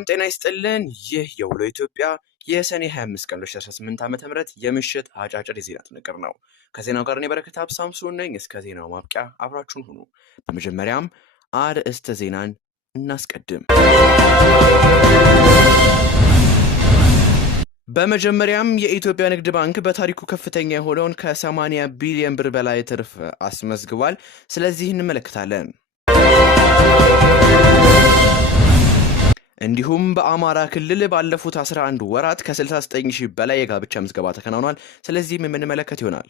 ሰላም ጤና ይስጥልን። ይህ የውሎ ኢትዮጵያ የሰኔ 25 ቀን 2018 ዓ.ም የምሽት አጫጭር የዜና ጥንቅር ነው። ከዜናው ጋር እኔ በረከት አብሳምሶን ነኝ። እስከ ዜናው ማብቂያ አብራችሁን ሁኑ። በመጀመሪያም አርዕስተ ዜናን እናስቀድም። በመጀመሪያም የኢትዮጵያ ንግድ ባንክ በታሪኩ ከፍተኛ የሆነውን ከ80 ቢሊዮን ብር በላይ ትርፍ አስመዝግቧል። ስለዚህ እንመለከታለን። እንዲሁም በአማራ ክልል ባለፉት 11 ወራት ከ69 ሺህ በላይ የጋብቻ ምዝገባ ተከናውኗል። ስለዚህም የምንመለከት ይሆናል።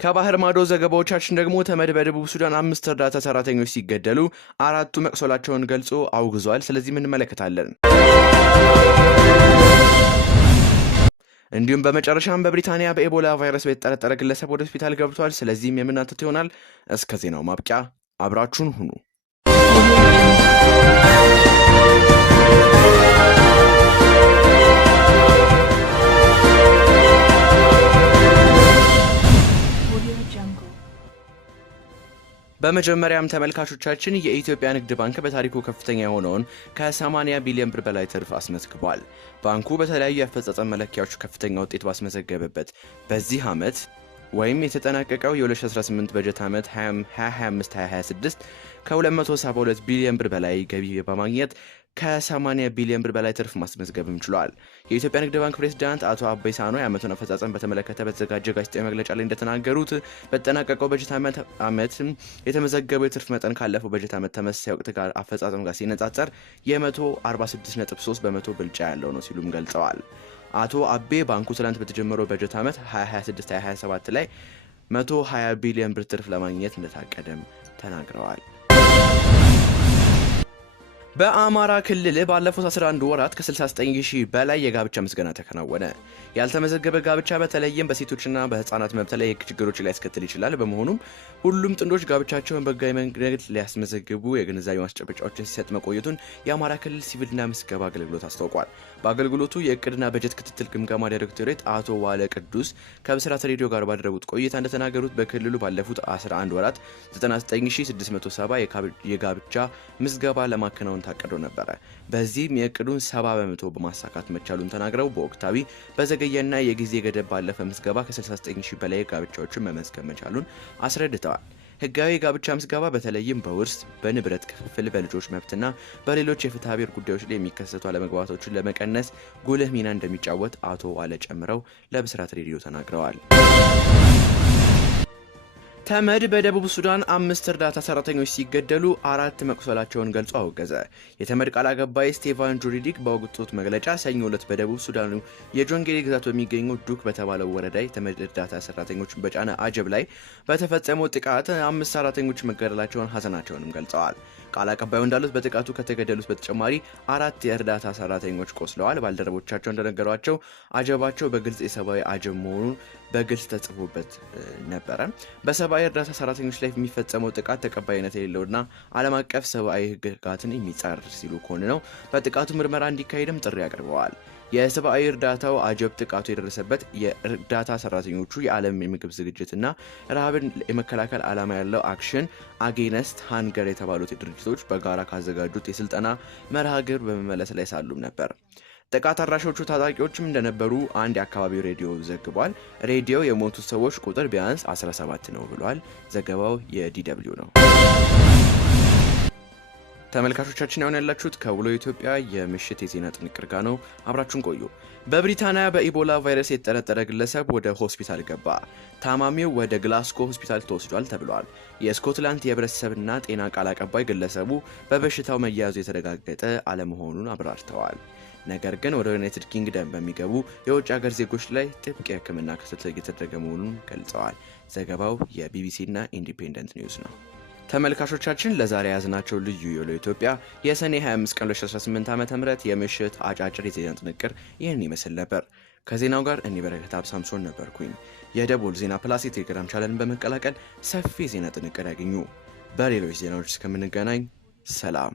ከባህር ማዶ ዘገባዎቻችን ደግሞ ተመድ በደቡብ ሱዳን 5 እርዳታ ሰራተኞች ሲገደሉ 4ቱ መቁሰላቸውን ገልጾ አውግዟል። ስለዚህም እንመለከታለን። እንዲሁም በመጨረሻም በብሪታንያ በኢቦላ ቫይረስ የተጠረጠረ ግለሰብ ወደ ሆስፒታል ገብቷል። ስለዚህም የምናተት ይሆናል። እስከ ዜናው ማብቂያ አብራችሁን ሁኑ። በመጀመሪያም ተመልካቾቻችን የኢትዮጵያ ንግድ ባንክ በታሪኩ ከፍተኛ የሆነውን ከ80 ቢሊዮን ብር በላይ ትርፍ አስመዝግቧል። ባንኩ በተለያዩ የአፈጻጸም መለኪያዎች ከፍተኛ ውጤት ባስመዘገበበት በዚህ ዓመት ወይም የተጠናቀቀው የ2018 በጀት ዓመት 2025-2026 ከ272 ቢሊዮን ብር በላይ ገቢ በማግኘት ከ80 ቢሊዮን ብር በላይ ትርፍ ማስመዝገብም ችሏል። የኢትዮጵያ ንግድ ባንክ ፕሬዝዳንት አቶ አበይ ሳኖ የዓመቱን አፈጻጸም በተመለከተ በተዘጋጀ ጋዜጣዊ መግለጫ ላይ እንደተናገሩት በተጠናቀቀው በጀት ዓመት የተመዘገበው የትርፍ መጠን ካለፈው በጀት ዓመት ተመሳሳይ ወቅት ጋር አፈጻጸም ጋር ሲነጻጸር የ146.3 በመቶ ብልጫ ያለው ነው ሲሉም ገልጸዋል። አቶ አቤ ባንኩ ትላንት በተጀመረው በጀት ዓመት 2026-2027 ላይ 120 ቢሊዮን ብር ትርፍ ለማግኘት እንደታቀደም ተናግረዋል። በአማራ ክልል ባለፉት 11 ወራት ከ69 ሺህ በላይ የጋብቻ ምዝገና ተከናወነ። ያልተመዘገበ ጋብቻ በተለይም በሴቶችና በህፃናት መብት ላይ ችግሮች ሊያስከትል ይችላል። በመሆኑም ሁሉም ጥንዶች ጋብቻቸውን በህጋዊ መንገድ ሊያስመዘግቡ የግንዛቤ ማስጨበጫዎችን ሲሰጥ መቆየቱን የአማራ ክልል ሲቪልና ምዝገባ አገልግሎት አስታውቋል። በአገልግሎቱ የእቅድና በጀት ክትትል ግምገማ ዳይሬክቶሬት አቶ ዋለ ቅዱስ ከብስራት ሬዲዮ ጋር ባደረጉት ቆይታ እንደተናገሩት በክልሉ ባለፉት 11 ወራት 99670 የጋብቻ ምዝገባ ለማከናወን ታቅዶ ነበረ። በዚህም የእቅዱን 70 በመቶ በማሳካት መቻሉን ተናግረው በወቅታዊ በዘገየና የጊዜ ገደብ ባለፈ ምዝገባ ከ69 ሺህ በላይ ጋብቻዎችን መመዝገብ መቻሉን አስረድተዋል። ህጋዊ ጋብቻ ምዝገባ በተለይም በውርስ፣ በንብረት ክፍፍል፣ በልጆች መብትና በሌሎች የፍትሐ ብሔር ጉዳዮች ላይ የሚከሰቱ አለመግባባቶችን ለመቀነስ ጉልህ ሚና እንደሚጫወት አቶ ዋለ ጨምረው ለብስራት ሬዲዮ ተናግረዋል። ተመድ በደቡብ ሱዳን 5 እርዳታ ሰራተኞች ሲገደሉ 4 መቁሰላቸውን ገልጾ አወገዘ። የተመድ ቃል አቀባይ ስቴፋን ጁሪዲክ ባወጡት መግለጫ ሰኞ ዕለት በደቡብ ሱዳኑ የጆንጌሌ ግዛት በሚገኘው ዱክ በተባለው ወረዳ የተመድ እርዳታ ሰራተኞችን በጫነ አጀብ ላይ በተፈጸመው ጥቃት 5 ሰራተኞች መገደላቸውን ሀዘናቸውንም ገልጸዋል። ቃል አቀባዩ እንዳሉት በጥቃቱ ከተገደሉት በተጨማሪ 4 የእርዳታ ሰራተኞች ቆስለዋል። ባልደረቦቻቸው እንደነገሯቸው አጀባቸው በግልጽ የሰብአዊ አጀብ መሆኑን በግልጽ ተጽፎበት ነበረ። በሰብአዊ እርዳታ ሰራተኞች ላይ የሚፈጸመው ጥቃት ተቀባይነት የሌለውና ዓለም አቀፍ ሰብአዊ ሕግጋትን የሚጻረር ሲሉ ኮንነው በጥቃቱ ምርመራ እንዲካሄድም ጥሪ አቅርበዋል። የሰብአዊ እርዳታው አጀብ ጥቃቱ የደረሰበት የእርዳታ ሰራተኞቹ የዓለም የምግብ ዝግጅትና ረሃብን የመከላከል ዓላማ ያለው አክሽን አጌነስት ሃንገር የተባሉት ድርጅቶች በጋራ ካዘጋጁት የስልጠና መርሃ ግብር በመመለስ ላይ ሳሉም ነበር። ጥቃት አድራሾቹ ታጣቂዎችም እንደነበሩ አንድ የአካባቢው ሬዲዮ ዘግቧል። ሬዲዮ የሞቱት ሰዎች ቁጥር ቢያንስ 17 ነው ብሏል። ዘገባው የዲደብሊው ነው። ተመልካቾቻችን አሁን ያላችሁት ከውሎ ኢትዮጵያ የምሽት የዜና ጥንቅር ጋር ነው። አብራችሁን ቆዩ። በብሪታንያ በኢቦላ ቫይረስ የተጠረጠረ ግለሰብ ወደ ሆስፒታል ገባ። ታማሚው ወደ ግላስጎ ሆስፒታል ተወስዷል ተብሏል። የስኮትላንድ የህብረተሰብና ጤና ቃል አቀባይ ግለሰቡ በበሽታው መያዙ የተረጋገጠ አለመሆኑን አብራርተዋል። ነገር ግን ወደ ዩናይትድ ኪንግደም በሚገቡ የውጭ ሀገር ዜጎች ላይ ጥብቅ የሕክምና ክትትል እየተደረገ መሆኑን ገልጸዋል። ዘገባው የቢቢሲ እና ኢንዲፔንደንት ኒውስ ነው። ተመልካቾቻችን ለዛሬ ያዝናቸው ልዩ የውሎ ኢትዮጵያ የሰኔ 25 ቀን 2018 ዓ.ም የምሽት አጫጭር የዜና ጥንቅር ይህን ይመስል ነበር። ከዜናው ጋር እኔ በረከት አብሳምሶን ነበርኩኝ። የደቦል ዜና ፕላስ የቴሌግራም ቻናልን በመቀላቀል ሰፊ የዜና ጥንቅር ያገኙ። በሌሎች ዜናዎች እስከምንገናኝ ሰላም።